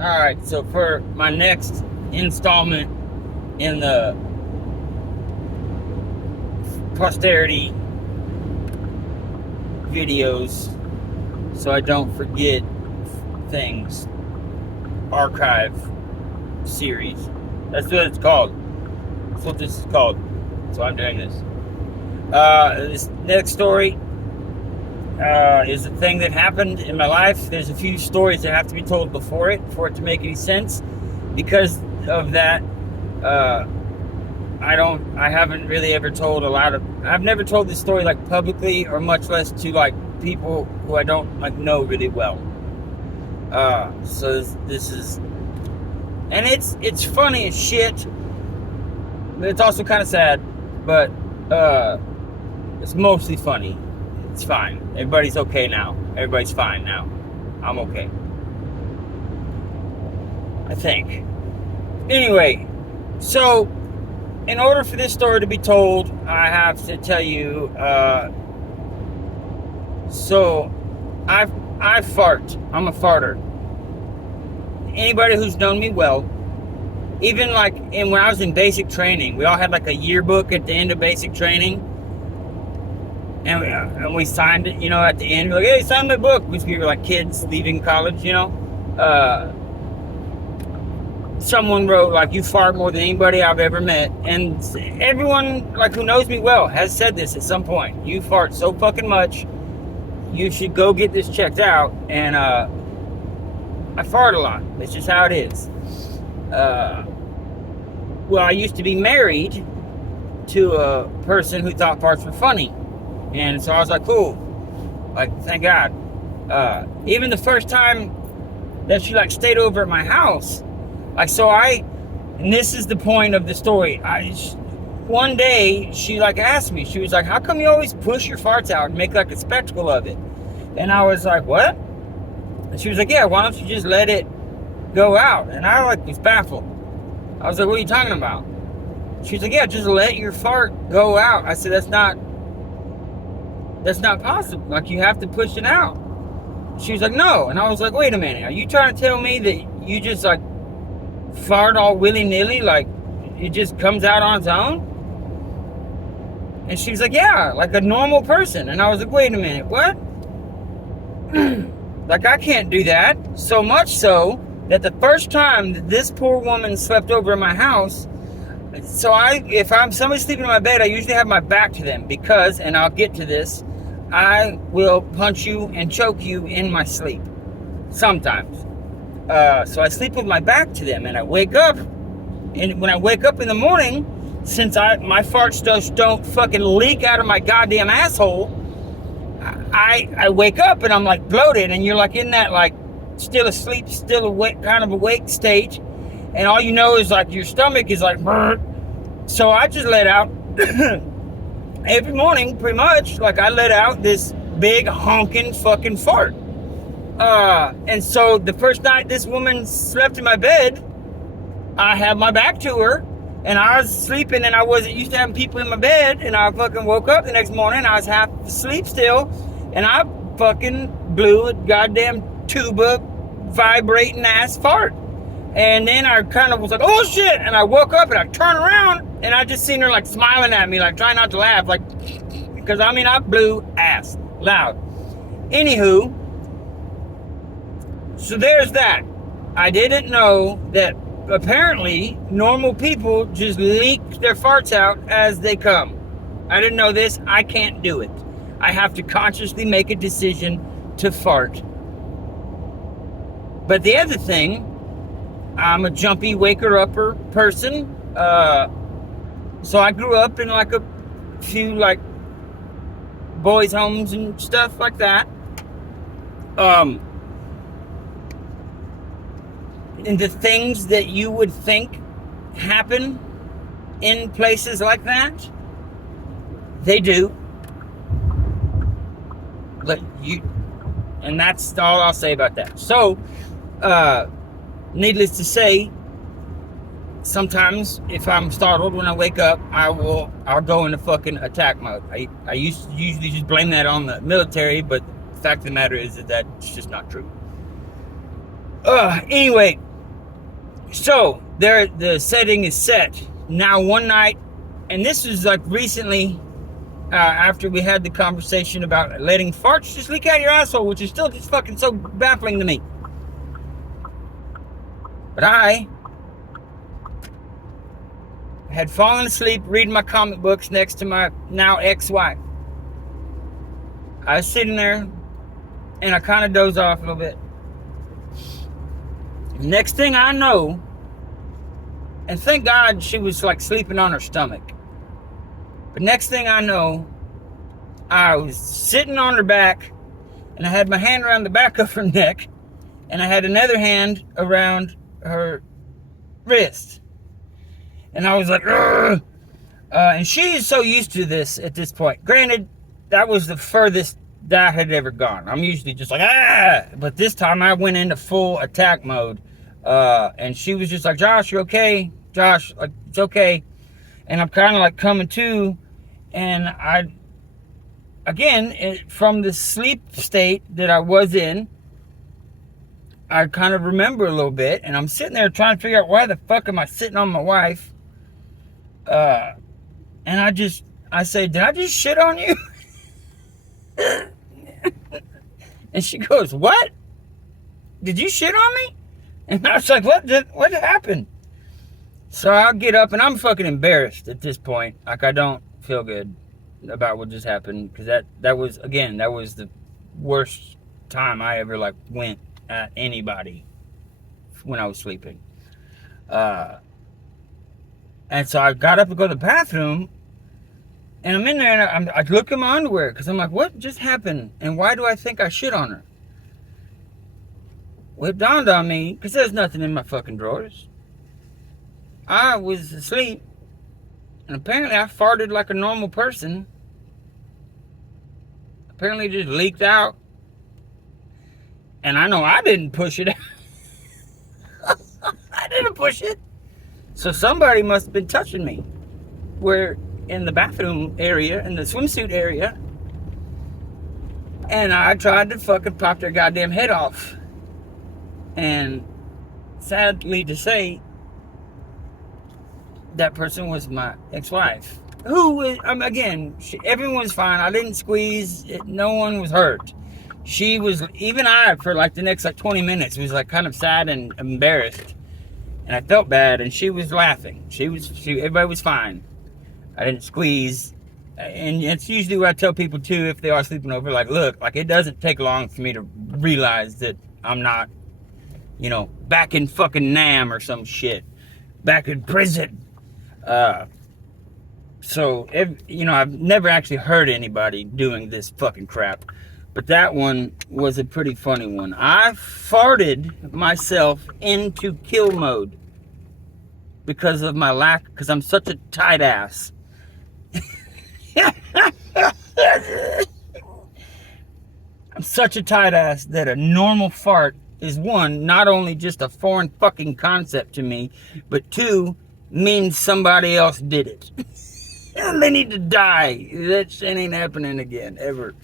Alright, so for my next installment in the posterity videos, so I don't forget things, archive series. That's what it's called. That's what this is called. So I'm doing this. This next story is a thing that happened in my life. There's a few stories that have to be told before it for it to make any sense. Because of that, I haven't really ever told I've never told this story like publicly, or much less to like people who I don't like know really well. So this is, and it's funny as shit, but it's also kind of sad, but it's mostly funny. It's fine. Everybody's okay now. Everybody's fine now. I'm okay, I think. Anyway, so in order for this story to be told, I have to tell you, so I fart. I'm a farter. Anybody who's known me well, even like when I was in basic training, we all had like a yearbook at the end of basic training. And we signed it, at the end. We're like, hey, sign my book. We were like kids leaving college, Someone wrote, like, you fart more than anybody I've ever met. And everyone, like, who knows me well has said this at some point. You fart so fucking much, you should go get this checked out. And I fart a lot. That's just how it is. Well, I used to be married to a person who thought farts were funny. And so I was like, cool. Like, thank God. Even the first time that she, like, stayed over at my house, like, and this is the point of the story. One day, she, like, asked me, she was like, how come you always push your farts out and make, like, a spectacle of it? And I was like, what? And she was like, yeah, why don't you just let it go out? And I, like, was baffled. I was like, what are you talking about? She was like, yeah, just let your fart go out. I said, that's not possible. Like, you have to push it out. She was like, no. And I was like, wait a minute. Are you trying to tell me that you just, like, fart all willy-nilly? Like, it just comes out on its own? And she was like, yeah, like a normal person. And I was like, wait a minute, what? Like, I can't do that. So much so that the first time that this poor woman slept over at my house, so if somebody sleeping in my bed, I usually have my back to them because, and I'll get to this, I will punch you and choke you in my sleep. Sometimes. So I sleep with my back to them, and I wake up, and when I wake up in the morning, since my farts just don't fucking leak out of my goddamn asshole, I wake up and I'm like bloated, and you're like in that like still asleep, still awake, kind of awake stage, and all you know is like your stomach is like, brr. So I just let out every morning, pretty much, like I let out this big honking fucking fart. And so the first night this woman slept in my bed, I had my back to her, and I was sleeping, and I wasn't used to having people in my bed, and I fucking woke up the next morning, I was half asleep still, and I fucking blew a goddamn tuba vibrating ass fart. And then I kind of was like, oh shit, and I woke up and I turned around and I just seen her like smiling at me, like trying not to laugh, like, because I blew ass loud. Anywho, so there's that. I didn't know that apparently normal people just leak their farts out as they come. I didn't know this. I can't do it. I have to consciously make a decision to fart. But the other thing, I'm a jumpy waker-upper person. So I grew up in like a few like boys' homes and stuff like that. And the things that you would think happen in places like that, they do. And that's all I'll say about that. So, needless to say, sometimes if I'm startled when I wake up, I'll go into fucking attack mode. I usually just blame that on the military, but the fact of the matter is that that's just not true. Anyway, So there, the setting is set. Now one night, and this was like recently, after we had the conversation about letting farts just leak out of your asshole, which is still just fucking so baffling to me. But I had fallen asleep reading my comic books next to my now ex-wife. I was sitting there, and I kind of dozed off a little bit. Next thing I know, and thank God she was like sleeping on her stomach. But next thing I know, I was sitting on her back, and I had my hand around the back of her neck, and I had another hand around her wrist. And I was like, ugh. And she's so used to this at this point. Granted, that was the furthest that I had ever gone. I'm usually just like, ah! But this time I went into full attack mode. And she was just like, Josh, you okay? Josh, like, it's okay. And I'm kind of like coming to, and I, again, from the sleep state that I was in, I kind of remember a little bit, and I'm sitting there trying to figure out why the fuck am I sitting on my wife? And I say, did I just shit on you? And she goes, what? Did you shit on me? And I was like, what happened? So I'll get up, and I'm fucking embarrassed at this point. Like, I don't feel good about what just happened, because that was the worst time I ever like went at anybody when I was sleeping. And so I got up to go to the bathroom, and I'm in there, and I look in my underwear, because I'm like, what just happened? And why do I think I shit on her? Well, it dawned on me, because there's nothing in my fucking drawers. I was asleep, and apparently I farted like a normal person. Apparently it just leaked out. And I know I didn't push it. I didn't push it. So somebody must have been touching me. We're in the bathroom area, in the swimsuit area. And I tried to fucking pop their goddamn head off. And sadly to say, that person was my ex-wife. Again, everyone's fine. I didn't squeeze. No one was hurt. She was, even I, for like the next like 20 minutes, was like kind of sad and embarrassed. And I felt bad, and she was laughing. Everybody was fine. I didn't squeeze. And it's usually what I tell people too, if they are sleeping over, like, look, like, it doesn't take long for me to realize that I'm not, back in fucking Nam or some shit. Back in prison. I've never actually heard anybody doing this fucking crap. But that one was a pretty funny one. I farted myself into kill mode because of my because I'm such a tight ass. I'm such a tight ass that a normal fart is, one, not only just a foreign fucking concept to me, but two, means somebody else did it. And they need to die. That shit ain't happening again, ever.